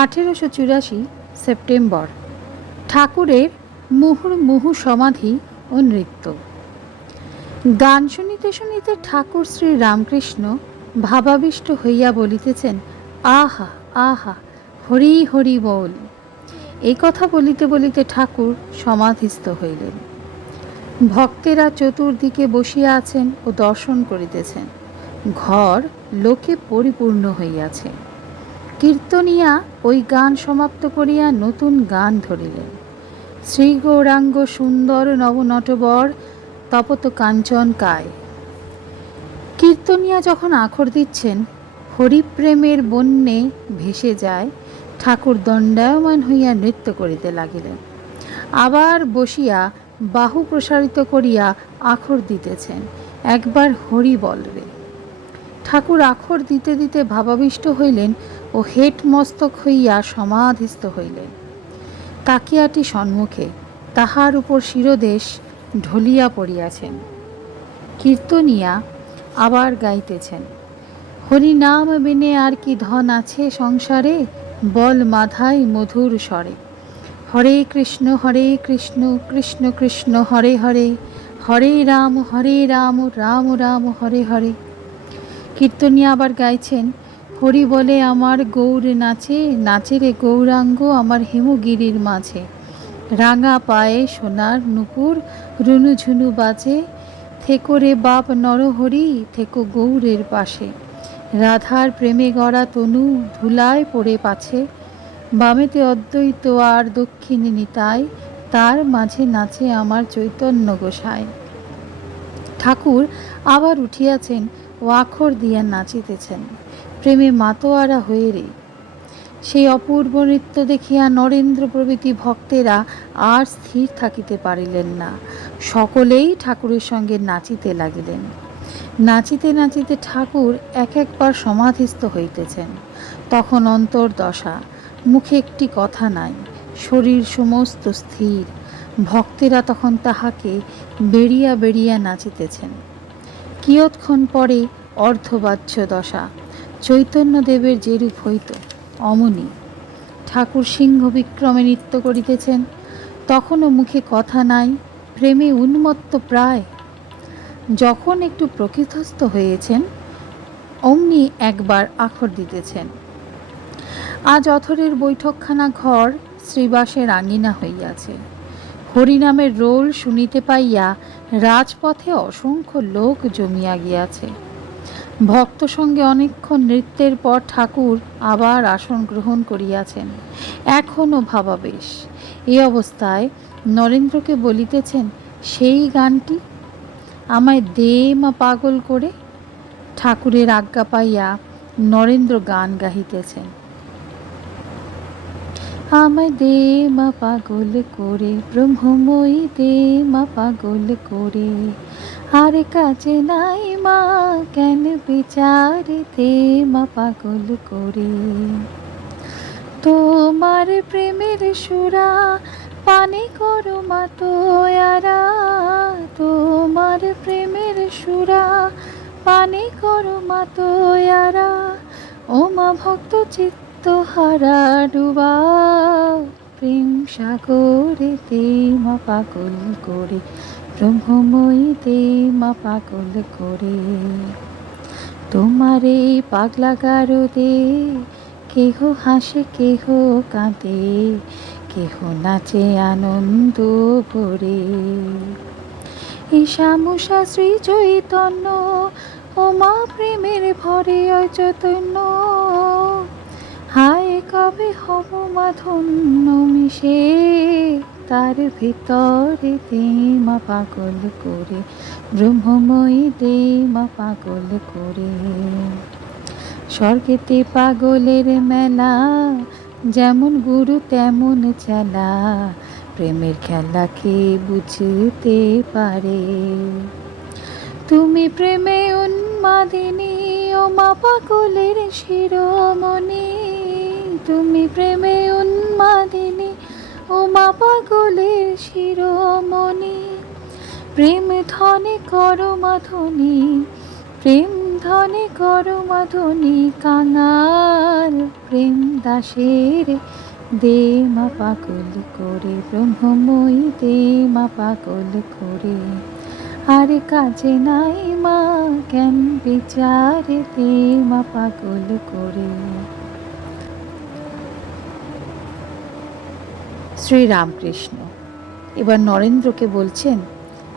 আঠেরোশো চুরাশি সেপ্টেম্বর, ঠাকুরের মুহুর্মুহু সমাধি ও নৃত্য। গান শুনিতে শুনিতে ঠাকুর শ্রী রামকৃষ্ণ ভাবাবিষ্ট হইয়া বলিতেছেন, আহা আহা, হরি হরি বল। এই কথা বলিতে বলিতে ঠাকুর সমাধিস্থ হইলেন। ভক্তেরা চতুর্দিকে বসিয়া আছেন ও দর্শন করিতেছেন। ঘর লোকে পরিপূর্ণ হইয়াছে। কীর্তনিয়া ওই গান সমাপ্ত করিয়া নতুন গান ধরিলেন। শ্রী গৌরাঙ্গ সুন্দর নবনটবর তপত কাঞ্চন কায়। কীর্তনিয়া যখন আখর দিচ্ছেন, হরিপ্রেমের বন্যে ভেসে যায়, ঠাকুর দণ্ডায়মান হইয়া নৃত্য করিতে লাগিলেন। আবার বসিয়া বাহু প্রসারিত করিয়া আখর দিতেছেন, একবার হরি বলবে ঠাকুর আখর দিতে দিতে ভাবাবিষ্ট হইলেন ও হেট মস্তক হইয়া সমাধিস্থ হইলেন। কাকিয়াটি সম্মুখে তাহার উপর শিরদেশ ঢলিয়া পড়িয়াছেন। কীর্তনিয়া আবার গাইতেছেন হরিনাম বিনে আর কি ধন আছে সংসারে? বল মাধাই মধুর স্বরে। হরে কৃষ্ণ হরে কৃষ্ণ কৃষ্ণ কৃষ্ণ, হরে হরে। হরে রাম হরে রাম রাম রাম, হরে হরে। কীর্তনিয়া আবার গাইছেন হরি বলে, আমার গৌর নাচে নাচে রে গৌরাঙ্গ, আমার হিমগিরির মাঝে। রাঙা পায়ে সোনার নুপুর, রুনু ঝুনু বাজে। থেকো রে বাপ নরহরি, থেকো গৌরের পাশে। রাধার প্রেমে গড়া তনু ধুলায় পড়ে পাছে। বামেতে অদ্বৈত আর দক্ষিণে নিতাই, তার মাঝে নাচে আমার চৈতন্য গোসাই। ঠাকুর আবার উঠিয়াছেন, ও আখর দিয়া নাচিতেছেন। প্রেমে মাতোয়ারা হয়ে রে। সেই অপূর্ব নৃত্য দেখিয়া নরেন্দ্র প্রভৃতি ভক্তেরা আর স্থির থাকিতে পারিলেন না। সকলেই ঠাকুরের সঙ্গে নাচিতে লাগিলেন। নাচিতে নাচিতে ঠাকুর এক একবার সমাধিস্থ হইতেছেন। তখন অন্তর্দশা, মুখে একটি কথা নাই, শরীর সমস্ত স্থির। ভক্তেরা তখন তাহাকে বেরিয়া বেরিয়া নাচিতেছেন। কিয়ৎক্ষণ পরে অর্ধবাচ্য দশা চৈতন্যদেবের যেরূপ হইত, অমনি। ঠাকুর সিংহ বিক্রমে নৃত্য করিতেছেন, তখনও মুখে কথা নাই, প্রেমে উন্মত্ত প্রায়। যখন একটু প্রকৃতস্থ হয়েছেন, অমনি একবার আখর দিতেছেন। আজ অথরের বৈঠকখানা ঘর শ্রীবাসের আঙিনা হইয়াছে। হরিনামের রোল শুনিতে পাইয়া রাজপথে অসংখ্য লোক জমিয়া গিয়াছে। ভক্ত সঙ্গে অনেকক্ষণ নৃত্যের পর ঠাকুর আবার আসন গ্রহণ করিয়াছেন। এখনও ভাবাবেশ। এই অবস্থায় নরেন্দ্রকে বলিতেছেন, সেই গানটি আমায় দে মা পাগল করে। ঠাকুরের আজ্ঞা পাইয়া নরেন্দ্র গান গাহিতেছেন। আমায় দে মা পাগল করে, ব্রহ্মময়ী দে মা পাগল করে। আর কাছে নাই মা, কেন বিচারে দে মা পাগল করে? তোমার প্রেমের সুরা পানি করো মা তোয়ারা, তোমার প্রেমের সুরা পানি করো মা তোয়ারা। ও মা ভক্ত চিত্ত হারা ডুবা, প্রেম সাগরে তে মা পাগল করে। ব্রহ্মময়ী তে মা পাগল করে। তোমারে পাগলা গারদে কেহ হাসে, কেহ কাঁদে, কেহ নাচে আনন্দ ভরে। ঈশামুষা শ্রী চৈতন্য, ও মা প্রেমের ভরে অচৈতন্য হায় কবে হব মা ধন্য মিশে। তার ভিতরে মা পাগল করে, ব্রহ্মময়ী মা পাগল করে। স্বর্গেতে পাগলের মেলা, যেমন গুরু তেমন চেলা প্রেমের খেলাকে বুঝতে পারে? তুমি প্রেমে উন্মাদিনী, ও মা পাগলের শিরোমণি। তুমি প্রেমে উন্মাদিনী ও মা পাগলের শিরোমণি, প্রেম ধনে করো মাধনী, প্রেম ধনে করো মাধনী, কাঙাল প্রেম দাসের দে মা পাগল করে, ব্রহ্মময়ী দে মা পাগল করে। আর কাজে নাই মা, কেন বিচারে দে মা পাগল করে। শ্রীরামকৃষ্ণ। এবার নরেন্দ্রকে বলছেন,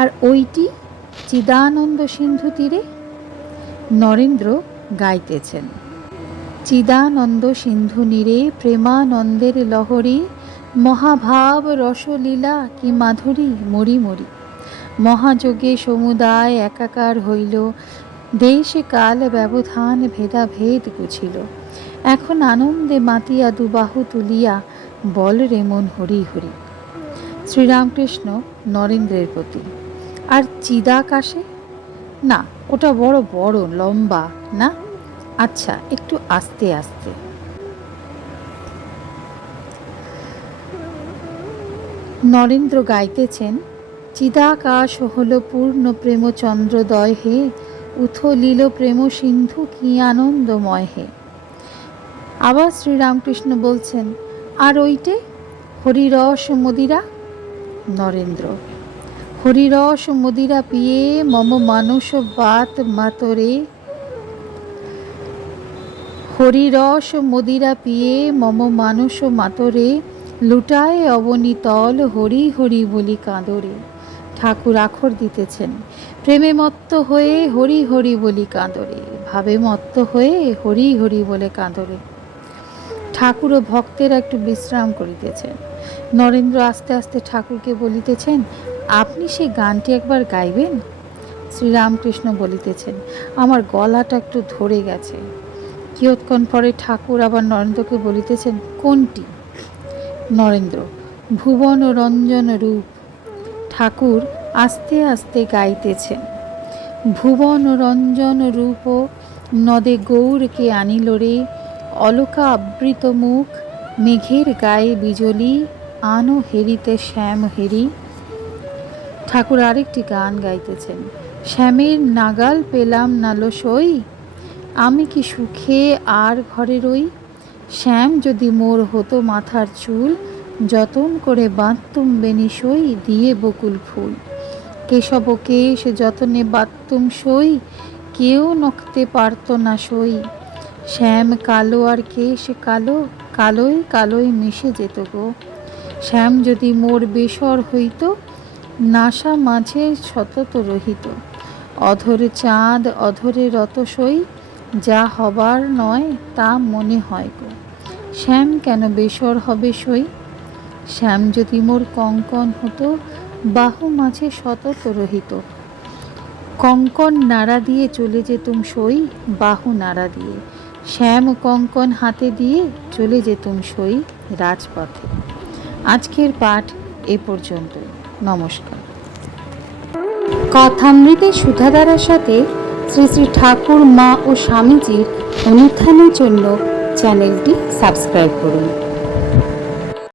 আর ওইটি চিদানন্দ সিন্ধু তীরে? নরেন্দ্র গাইতেছেন, চিদানন্দ সিন্ধু নীরে প্রেমানন্দের লহরী, মহাভাব রসলীলা কি মাধুরী মরি মরি। মহাযোগে সমুদায় একাকার হইল, দেশ কাল ব্যবধান ভেদাভেদ গুছিল। এখন আনন্দে মাতিয়া দুবাহু তুলিয়া বল রে মন হরি হরি। শ্রীরামকৃষ্ণ নরেন্দ্রের প্রতি। আর চিদাকাশে না, ওটা বড় বড়, লম্বা, না? আচ্ছা একটু আস্তে আস্তে। নরেন্দ্র গাইতেছেন চিদাকাশ হল পূর্ণ প্রেম চন্দ্রদয় হে, উথলিল প্রেম সিন্ধু কি আনন্দময় হে। আবার শ্রীরামকৃষ্ণ বলছেন আর ওইটে হরিরস মদিরা নরেন্দ্র। হরিরস মদিরা পিয়ে মম মানুষ বাত মাতরে। হরিরস মদিরা পিয়ে মম মানুষ মাতরে। লুটায় অবনীতল হরি হরি বলি কাঁদরে। ঠাকুর আখর দিতেছেন, প্রেমে মত্ত হয়ে হরি হরি বলি কাঁদরে। ভাবে মত্ত হয়ে হরি হরি বলে কাঁদরে। ঠাকুর ও ভক্তেরা একটু বিশ্রাম করিতেছেন নরেন্দ্র আস্তে আস্তে ঠাকুরকে বলিতেছেন, আপনি সেই গানটি একবার গাইবেন? শ্রীরামকৃষ্ণ বলিতেছেন, আমার গলাটা একটু ধরে গেছে। কিয়ৎক্ষণ পরে ঠাকুর আবার নরেন্দ্রকে বলিতেছেন, কোনটি? নরেন্দ্র, ভুবন রঞ্জন রূপ। ঠাকুর আস্তে আস্তে গাইতেছেন, ভুবন রঞ্জন রূপ, নদে গৌরকে আনিল রে। অলকা আবৃত মুখ, মেঘের গায়ে বিজলি, আনো হেরিতে শ্যাম হেরি। ঠাকুর আরেকটি গান গাইতেছেন। শ্যামের নাগাল পেলাম নালো সই, আমি কি সুখে আর ঘরে রই? শ্যাম যদি মোর হতো মাথার চুল, যতন করে বাঁধতুম বেনি সই, দিয়ে বকুল ফুল। কেশব কেশ যতনে বাঁধতুম সই, কেউ নখতে পারত না সই। শ্যাম কালো আর কেশ কালো, কালোই কালোই মিশে যেত গো। শ্যাম যদি মোর বেসর হইত, নাসা মাঝে সতত রহিত। অধরে চাঁদ, অধরে রত সই যা হবার নয় তা মনে হয় গো। শ্যাম কেন বেসর হবে সই? শ্যাম যদি মোর কঙ্কন হতো, বাহু মাঝে সতত রহিত। কঙ্কন নাড়া দিয়ে চলে যেতুম সই, বাহু নাড়া দিয়ে। শ্যাম কঙ্কন হাতে দিয়ে চলে যেতুম সই রাজপথে। আজকের পাঠ এ পর্যন্ত। নমস্কার। কথামৃতে সুধাধারার সাথে শ্রী শ্রী ঠাকুর, মা ও স্বামীজির অনুষ্ঠানের জন্য চ্যানেলটি সাবস্ক্রাইব করুন।